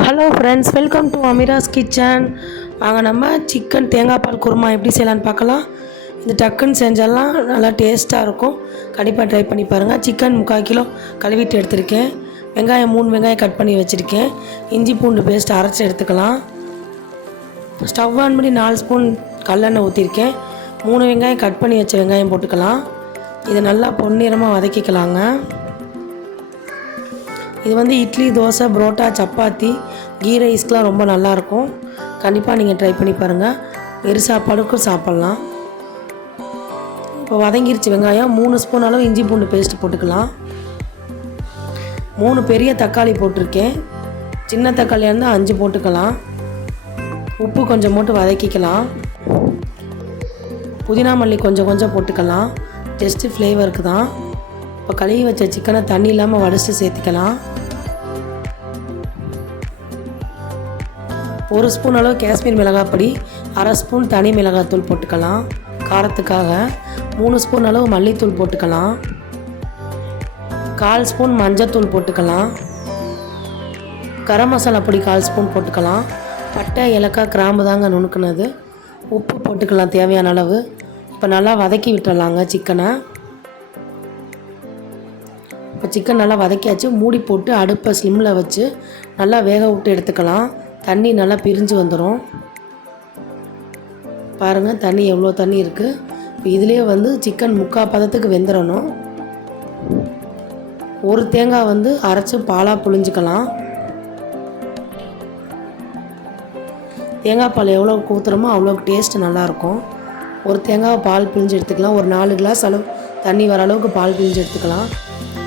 Hello friends, welcome to Ameera's kitchen. வாங்க நம்ம chicken தேங்காய் பால் குருமா எப்படி செய்யலான்னு பார்க்கலாம். இது டக்குன்னு செஞ்சாலாம் நல்லா டேஸ்ட்டாக இருக்கும். கண்டிப்பாக ட்ரை பண்ணி பாருங்கள். சிக்கன் 3/4 கிலோ கழுவிட்டு எடுத்திருக்கேன். வெங்காயம் 3 வெங்காயம் கட் பண்ணி வச்சுருக்கேன். இஞ்சி பூண்டு பேஸ்ட் அரைச்சி எடுத்துக்கலாம். ஸ்டவ் ஆன் பண்ணி 4 ஸ்பூன் கல்லெண்ணெய் ஊற்றிருக்கேன். 3 வெங்காயம் கட் பண்ணி வச்ச வெங்காயம் போட்டுக்கலாம். இதை நல்லா பொன்னிறமாக வதக்கிக்கலாங்க. இது வந்து இட்லி, தோசை, புரோட்டா, சப்பாத்தி, கீ ரைஸ்க்கெலாம் ரொம்ப நல்லாயிருக்கும். கண்டிப்பாக நீங்கள் ட்ரை பண்ணி பாருங்கள். வெறு சாப்பாடுக்கும் சாப்பிட்லாம். இப்போ வதங்கிருச்சு வெங்காயம். 3 ஸ்பூன் அளவு இஞ்சி பூண்டு பேஸ்ட்டு போட்டுக்கலாம். 3 பெரிய தக்காளி போட்டிருக்கேன். சின்ன தக்காளியாக இருந்தால் 5 போட்டுக்கலாம். உப்பு கொஞ்சம் போட்டு வதக்கிக்கலாம். புதினா மல்லி கொஞ்சம் கொஞ்சம் போட்டுக்கலாம். ஜஸ்ட்டு ஃப்ளேவருக்கு தான். இப்போ கழுவி வச்ச சிக்கனை தண்ணி இல்லாமல் வடித்து சேர்த்துக்கலாம். 1 ஸ்பூன் அளவு காஷ்மீர் மிளகாய் பொடி, 1/2 ஸ்பூன் தனி மிளகாய்த்தூள் போட்டுக்கலாம். காரத்துக்காக 3 ஸ்பூன் அளவு மல்லித்தூள் போட்டுக்கலாம். 1/4 ஸ்பூன் மஞ்சத்தூள் போட்டுக்கலாம். கரம் மசாலா பொடி 1/4 ஸ்பூன் போட்டுக்கலாம். பட்டை, ஏலக்காய், கிராம்பு தாங்க நுணுக்குனது. உப்பு போட்டுக்கலாம் தேவையான அளவு. இப்போ நல்லா வதக்கி விட்டுறலாங்க சிக்கனை. இப்போ சிக்கன் நல்லா வதக்கியாச்சு. மூடி போட்டு அடுப்பை ஸ்லிம்மில் வச்சு நல்லா வேக விட்டு எடுத்துக்கலாம். தண்ணி நல்லா பிரிஞ்சு வந்துடும். பாருங்கள் தண்ணி எவ்வளோ தண்ணி இருக்குது. இப்போ இதுலேயே வந்து சிக்கன் 3/4 பதத்துக்கு வெந்துடணும். ஒரு தேங்காய் வந்து அரைச்சி பாலாக புழிஞ்சிக்கலாம். தேங்காய் பால் எவ்வளோ ஊற்றுறோமோ அவ்வளோ டேஸ்ட்டு நல்லாயிருக்கும். ஒரு தேங்காவை பால் பிழிஞ்சு எடுத்துக்கலாம். ஒரு 4 கிளாஸ் அளவு தண்ணி வர அளவுக்கு பால் பிழிஞ்சு எடுத்துக்கலாம்.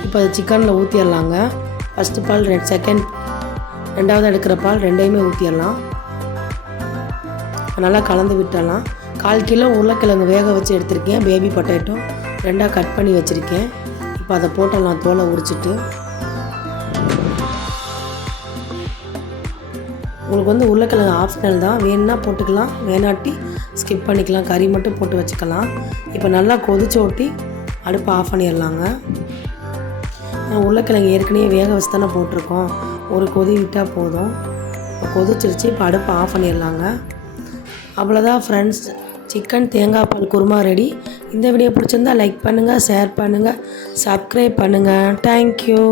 இப்போ அது சிக்கனில் ஊற்றிடலாங்க. ஃபஸ்ட்டு பால், ரெண்டாவது எடுக்கிற பால் ரெண்டையுமே ஊற்றிடலாம். நல்லா கலந்து விட்டுடலாம். 1/4 கிலோ உருளைக்கிழங்கு வேக வச்சு எடுத்திருக்கேன். பேபி பொட்டேட்டோ 2ஆக கட் பண்ணி வச்சுருக்கேன். இப்போ அதை போட்டலாம் தோலை உரிச்சிட்டு. உங்களுக்கு வந்து உருளைக்கிழங்கு ஆப்ஷனல் தான். வேணுன்னா போட்டுக்கலாம், வேணாட்டி ஸ்கிப் பண்ணிக்கலாம். கறி மட்டும் போட்டு வச்சுக்கலாம். இப்போ நல்லா கொதிச்சு ஓட்டி அடுப்பை ஆஃப் பண்ணிடலாங்க. உருளைக்கிழங்கு ஏற்கனவே வேக வச்சு தானே போட்டிருக்கோம். ஒரு கொதி விட்டால் போதும். இப்போ கொதிச்சிருச்சு. இப்போ அடுப்பை ஆஃப் பண்ணிடலாங்க. அவ்வளோதான் ஃப்ரெண்ட்ஸ், சிக்கன் தேங்காய் பால் குருமா ரெடி. இந்த வீடியோ பிடிச்சிருந்தால் லைக் பண்ணுங்கள், ஷேர் பண்ணுங்கள், சப்ஸ்கிரைப் பண்ணுங்கள். தேங்க்யூ.